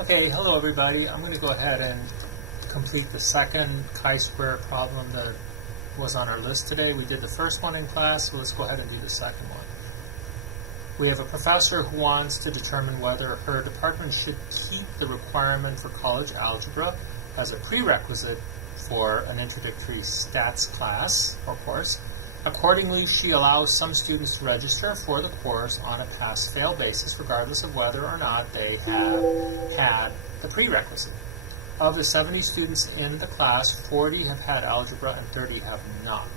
Okay, hello everybody. I'm going to go ahead and complete the second chi-square problem that was on our list today. We did the first one in class, so let's go ahead and do the second one. We have a professor who wants to determine whether her department should keep the requirement for college algebra as a prerequisite for an introductory stats class or course. Accordingly, she allows some students to register for the course on a pass-fail basis, regardless of whether or not they have had the prerequisite. Of the 70 students in the class, 40 have had algebra and 30 have not.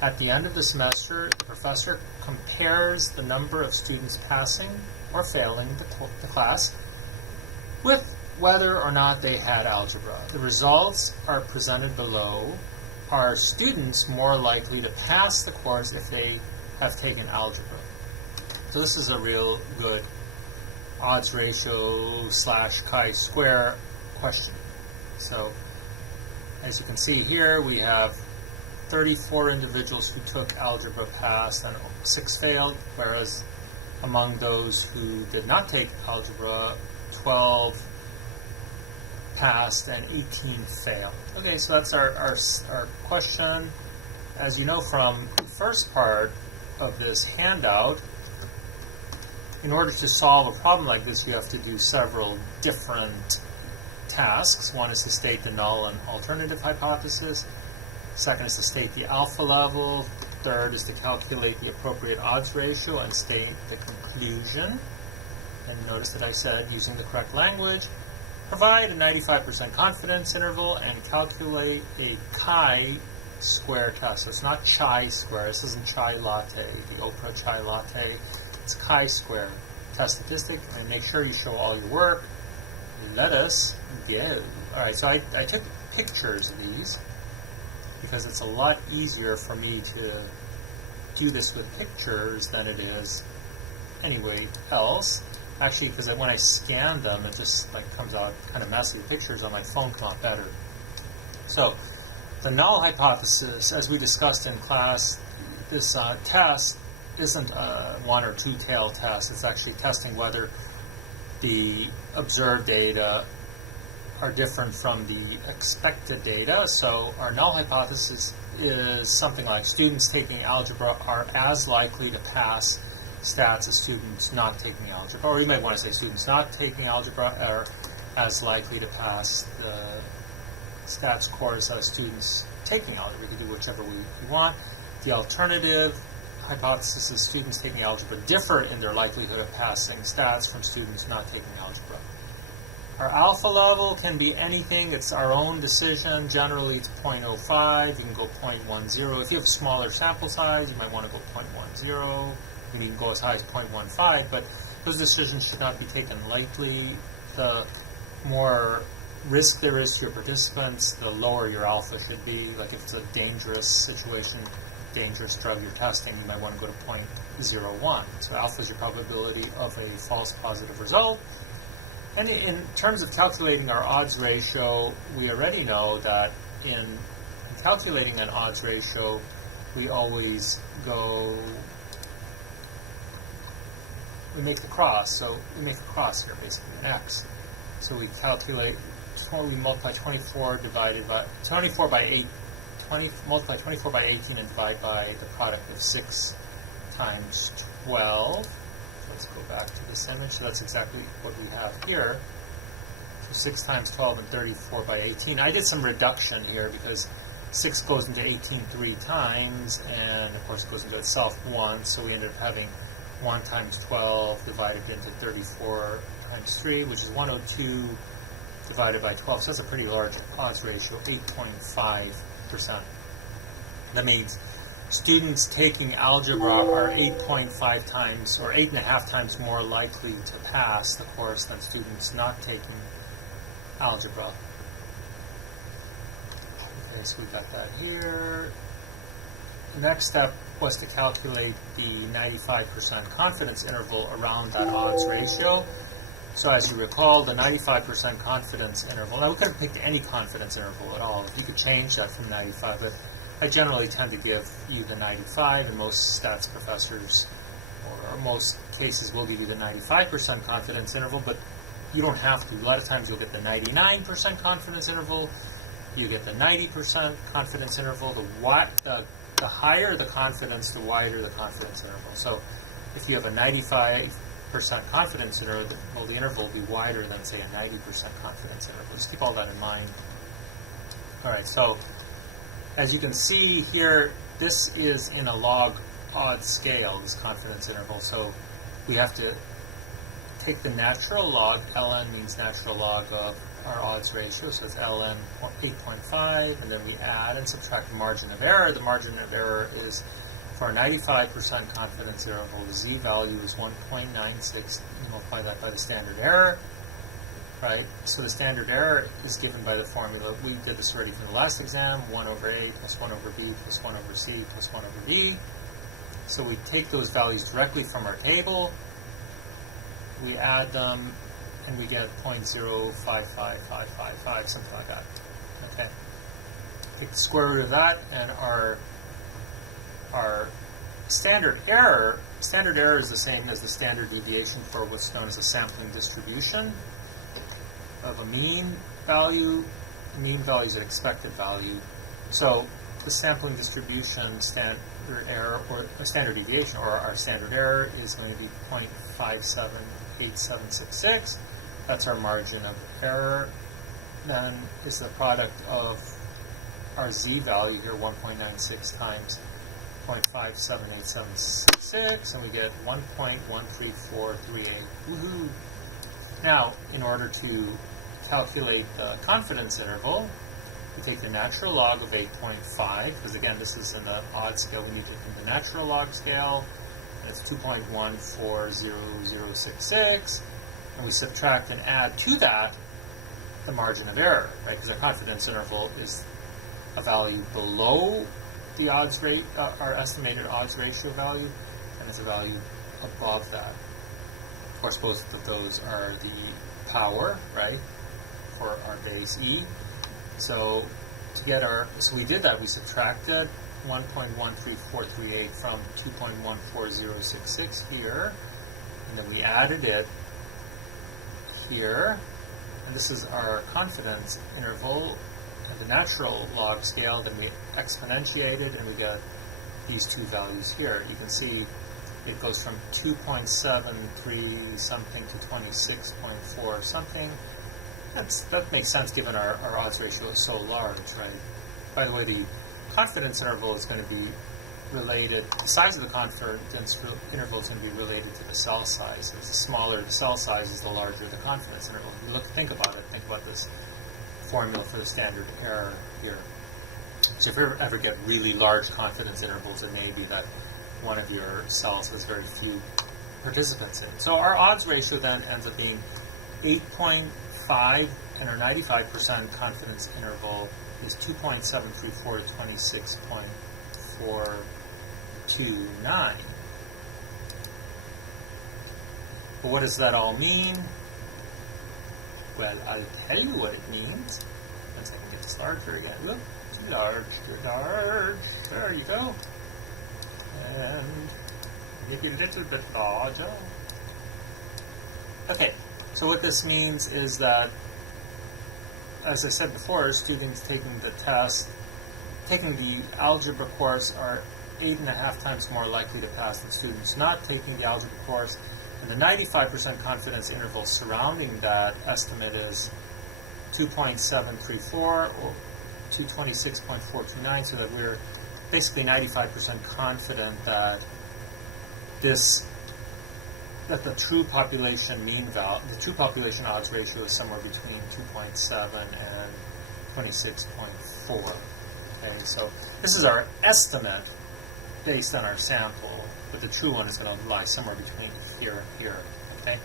At the end of the semester, the professor compares the number of students passing or failing the class with whether or not they had algebra. The results are presented below. Are students more likely to pass the course if they have taken algebra? So this is a real good odds ratio / chi-square question. So as you can see here, we have 34 individuals who took algebra passed and 6 failed, whereas among those who did not take algebra, 12 passed and 18 failed. Okay, so that's our question. As you know from the first part of this handout, in order to solve a problem like this, you have to do several different tasks. One is to state the null and alternative hypothesis. Second is to state the alpha level. Third is to calculate the appropriate odds ratio and state the conclusion. And notice that I said using the correct language. Provide a 95% confidence interval and calculate a chi-square test. So it's not chi-square. This isn't chai latte, the Oprah chai latte. It's chi-square test statistic. And make sure you show all your work. Let us go. All right, so I took pictures of these because it's a lot easier for me to do this with pictures than it is anyway else. Actually, because when I scan them, it just comes out kind of messy. The pictures on my phone come out better. So, the null hypothesis, as we discussed in class, this test isn't a one or two tail test. It's actually testing whether the observed data are different from the expected data. So, our null hypothesis is something like students taking algebra are as likely to pass stats as students not taking algebra, or you might want to say students not taking algebra are as likely to pass the stats course as students taking algebra. We can do whichever we want. The alternative hypothesis is students taking algebra differ in their likelihood of passing stats from students not taking algebra. Our alpha level can be anything. It's our own decision. Generally, it's 0.05. You can go 0.10. If you have a smaller sample size, you might want to go 0.10. You can go as high as 0.15, but those decisions should not be taken lightly. The more risk there is to your participants, the lower your alpha should be. Like if it's a dangerous situation, dangerous drug you're testing, you might want to go to 0.01. So alpha is your probability of a false positive result. And in terms of calculating our odds ratio, we already know that in calculating an odds ratio, we always we make the cross. So we make a cross here, basically, an x. So we calculate, we multiply 24 divided by 24 by 8, multiply 24 by 18 and divide by the product of 6 times 12. So let's go back to this image. So that's exactly what we have here. So 6 times 12 and 34 by 18. I did some reduction here because 6 goes into 18 3 times, and of course it goes into itself once, so we ended up having 1 times 12 divided into 34 times 3, which is 102 divided by 12. So that's a pretty large odds ratio, 8.5%. That means students taking algebra are 8.5 times or 8.5 times more likely to pass the course than students not taking algebra. Okay, so we got that here. The next step was to calculate the 95% confidence interval around that odds ratio. So as you recall, the 95% confidence interval, now we could have picked any confidence interval at all. You could change that from 95, but I generally tend to give you the 95, and most stats professors, or most cases, will give you the 95% confidence interval, but you don't have to. A lot of times you'll get the 99% confidence interval, you get the 90% confidence interval. The higher the confidence, the wider the confidence interval. So if you have a 95% confidence interval, well, the interval will be wider than, say, a 90% confidence interval. Just keep all that in mind. All right, so as you can see here, this is in a log odd scale, this confidence interval. So we have to take the natural log. Ln means natural log of our odds ratio, so it's ln 8.5, and then we add and subtract the margin of error. The margin of error is, for a 95% confidence interval, the z-value is 1.96. Multiply that by the standard error, right? So the standard error is given by the formula. We did this already from the last exam, 1 over a plus 1 over b plus 1 over c plus 1 over d. So we take those values directly from our table, we add them, and we get 0.055555, something like that. Okay. Take the square root of that, and our standard error is the same as the standard deviation for what's known as a sampling distribution of a mean value. Mean value is an expected value. So the sampling distribution standard error, or a standard deviation, or our standard error, is going to be 0.578766. That's our margin of error. Then is the product of our z-value here, 1.96 times 0.578766, and we get 1.13438. Woohoo! Now, in order to calculate the confidence interval, we take the natural log of 8.5, because again, this is in the odd scale. We need to take the natural log scale, and it's 2.140066, and we subtract and add to that the margin of error, right? Because our confidence interval is a value below the odds rate, our estimated odds ratio value, and it's a value above that. Of course, both of those are the power, right, for our base E. So to get so we did that. We subtracted 1.13438 from 2.14066 here, and then we added it here, and this is our confidence interval at the natural log scale. Then we exponentiated, and we got these two values here. You can see it goes from 2.73 something to 26.4 something. That makes sense given our odds ratio is so large, right? By the way, the confidence interval is going to be related, the size of the confidence interval is going to be related to the cell size. The smaller the cell size is, the larger the confidence interval. Think about it. Think about this formula for the standard error here. So if you ever get really large confidence intervals, it may be that one of your cells has very few participants in it. So our odds ratio then ends up being 8.5, and our 95% confidence interval is 2.734 to 26.429. But what does that all mean? Well, I'll tell you what it means. Once I can get this larger again. Look, large. There you go. And maybe a little bit larger. Okay, so what this means is that, as I said before, students taking the test, taking the algebra course, are 8.5 times more likely to pass than students not taking the algebra course. And the 95% confidence interval surrounding that estimate is 2.734 or to 26.429, so that we're basically 95% confident that the true population mean value, the true population odds ratio is somewhere between 2.7 and 26.4. Okay, so this is our estimate based on our sample, but the true one is going to lie somewhere between here and here. Okay.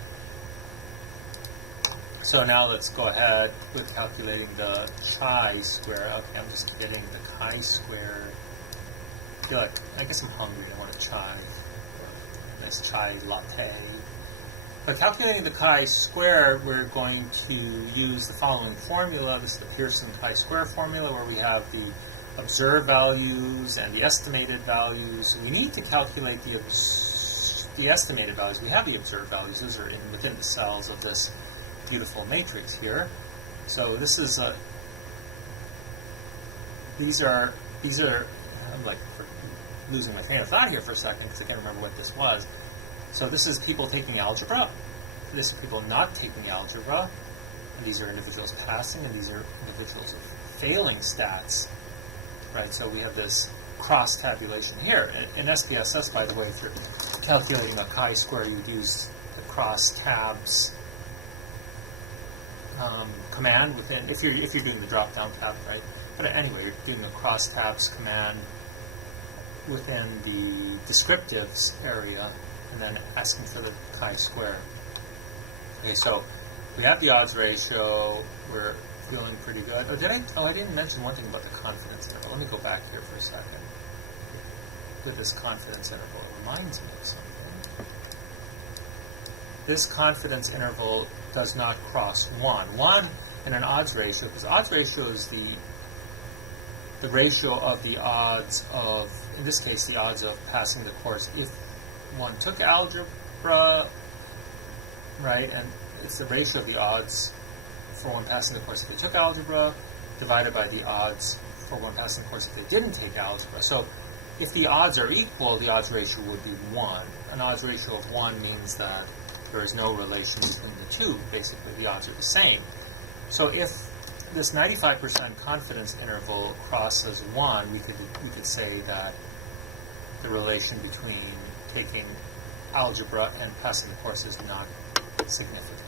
So now let's go ahead with calculating the chi-square. Okay, I'm just getting the chi-square. I guess I'm hungry. I want a chai. Nice chai latte. But calculating the chi-square, we're going to use the following formula. This is the Pearson chi-square formula, where we have the observed values and the estimated values. We need to calculate the estimated values. We have the observed values. Those are within the cells of this beautiful matrix here. So this is a, these are, I'm like losing my train of thought here for a second because I can't remember what this was. So this is people taking algebra. This is people not taking algebra. And these are individuals passing, and these are individuals failing stats. Right, so we have this cross-tabulation here. In SPSS, by the way, if you're calculating a chi-square, you would use the cross-tabs command within, if you're doing the drop-down tab, right? But anyway, you're doing the cross-tabs command within the descriptives area, and then asking for the chi-square. Okay, so we have the odds ratio. We're feeling pretty good. I didn't mention one thing about the confidence interval. Let me go back here for a second. With this confidence interval, it reminds me of something. This confidence interval does not cross 1. 1 in an odds ratio, because odds ratio is the ratio of the odds of, in this case, the odds of passing the course if one took algebra, right, and it's the ratio of the odds for one passing the course if they took algebra divided by the odds for one passing the course if they didn't take algebra. So if the odds are equal, the odds ratio would be 1. An odds ratio of 1 means that there is no relation between the two. Basically, the odds are the same. So if this 95% confidence interval crosses 1, we could say that the relation between taking algebra and passing the course is not significant.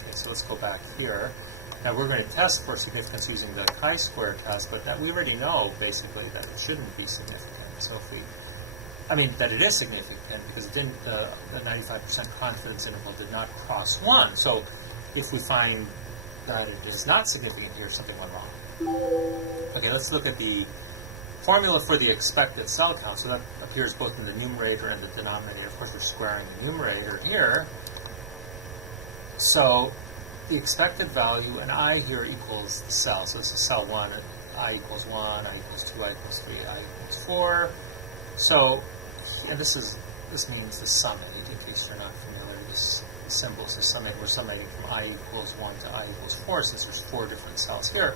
Okay, so let's go back here. Now we're going to test for significance using the chi-square test, but that we already know basically that it shouldn't be significant. So that it is significant because it didn't, the 95% confidence interval did not cross 1. So if we find that it is not significant here, something went wrong. Okay, let's look at the formula for the expected cell count. So that appears both in the numerator and the denominator. Of course, we're squaring the numerator here. So the expected value, and I here equals the cell. So this is cell 1, and I equals 1, I equals 2, I equals 3, I equals 4. So, and this means the summate, in case you're not familiar with this symbols. The summate, we're summating from I equals 1 to I equals 4, since there's 4 different cells here.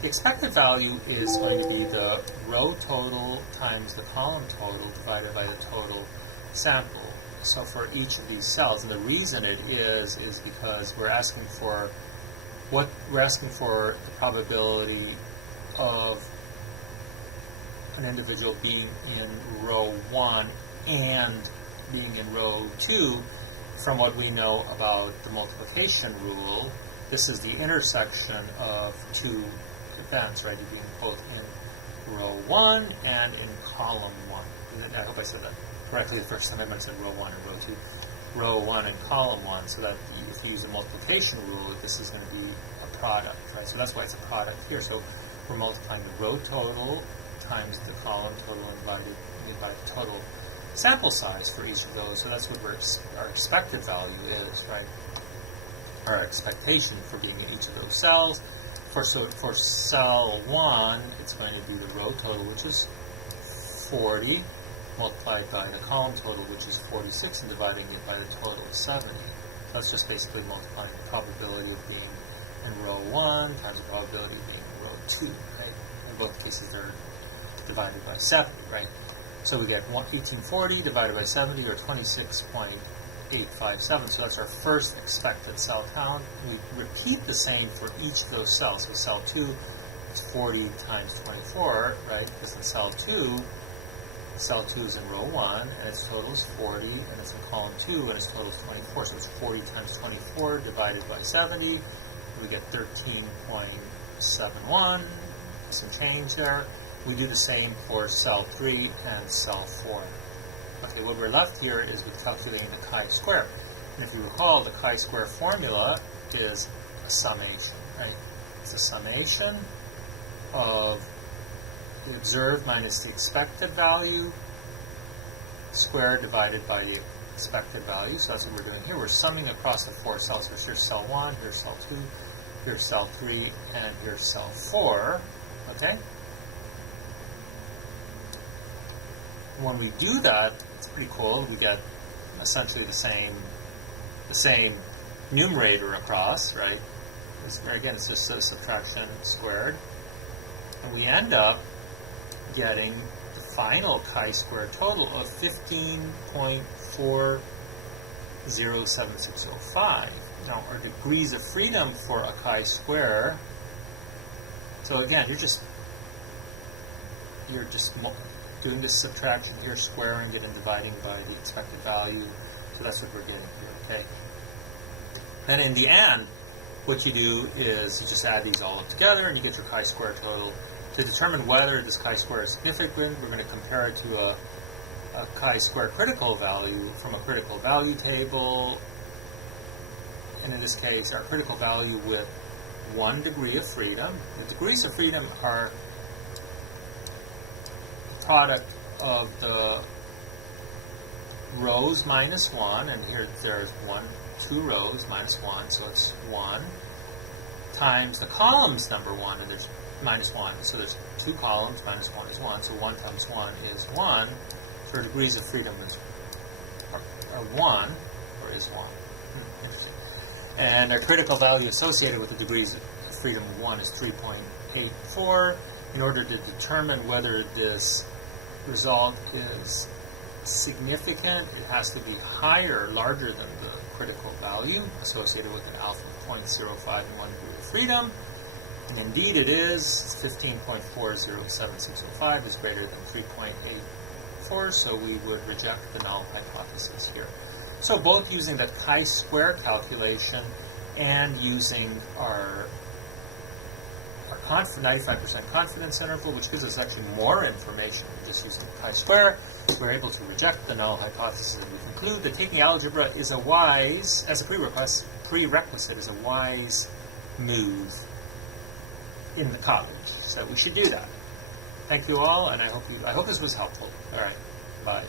The expected value is going to be the row total times the column total divided by the total sample. So for each of these cells, and the reason it is because we're asking for the probability of an individual being in row 1 and being in row 2 from what we know about the multiplication rule. This is the intersection of two events, right? You're being both in row 1 and in column 1. I hope I said that correctly the first time. I mentioned row 1 and row 2. Row 1 and column 1, so that if you use the multiplication rule, this is going to be a product, right? So that's why it's a product here. So we're multiplying the row total times the column total and divided by the total sample size for each of those. So that's what our expected value is, right? Our expectation for being in each of those cells. For cell 1, it's going to be the row total, which is 40, multiplied by the column total, which is 46, and dividing it by the total of 70. So that's just basically multiplying the probability of being in row 1 times the probability of being in row 2, right? In both cases, they're divided by 70, right? So we get 1840 divided by 70, or 26.857. So that's our first expected cell count. We repeat the same for each of those cells. So cell 2 is 40 times 24, right? Because in cell 2 is in row 1, and its total is 40, and it's in column 2, and its total is 24. So it's 40 times 24 divided by 70. We get 13.71, some change there. We do the same for cell 3 and cell 4. Okay, what we're left here is with calculating the chi-square. And if you recall, the chi-square formula is a summation, right? It's a summation of the observed minus the expected value squared divided by the expected value. So that's what we're doing here. We're summing across the 4 cells. So here's cell 1, here's cell 2, here's cell 3, and here's cell 4. Okay? When we do that, it's pretty cool. We get essentially the same numerator across, right? Again, it's just a subtraction squared. And we end up getting the final chi-square total of 15.407605. Now, our degrees of freedom for a chi-square, so again, you're just doing this subtraction here, squaring it and dividing by the expected value. So that's what we're getting here, okay? And in the end, what you do is you just add these all up together and you get your chi-square total. To determine whether this chi-square is significant, we're going to compare it to a chi-square critical value from a critical value table. And in this case, our critical value with 1 degree of freedom. The degrees of freedom are the product of the rows minus 1, and here there's 2 rows minus 1, so it's 1, times the columns number 1, and there's minus 1. So there's 2 columns, minus 1 is 1, so 1 times 1 is 1. So our degrees of freedom are 1, or is 1. Interesting. And our critical value associated with the degrees of freedom of 1 is 3.84. In order to determine whether this result is significant, it has to be higher, larger than the critical value associated with an alpha of 0.05 and 1 degree of freedom. And indeed it is. 15.407605 is greater than 3.84, so we would reject the null hypothesis here. So both using the chi-square calculation and using our 95% confidence interval, which gives us actually more information than just using chi-square, we're able to reject the null hypothesis, and we conclude that taking algebra is a wise, as a prerequisite, is a wise move in the college. So we should do that. Thank you all, and I hope this was helpful. All right, bye.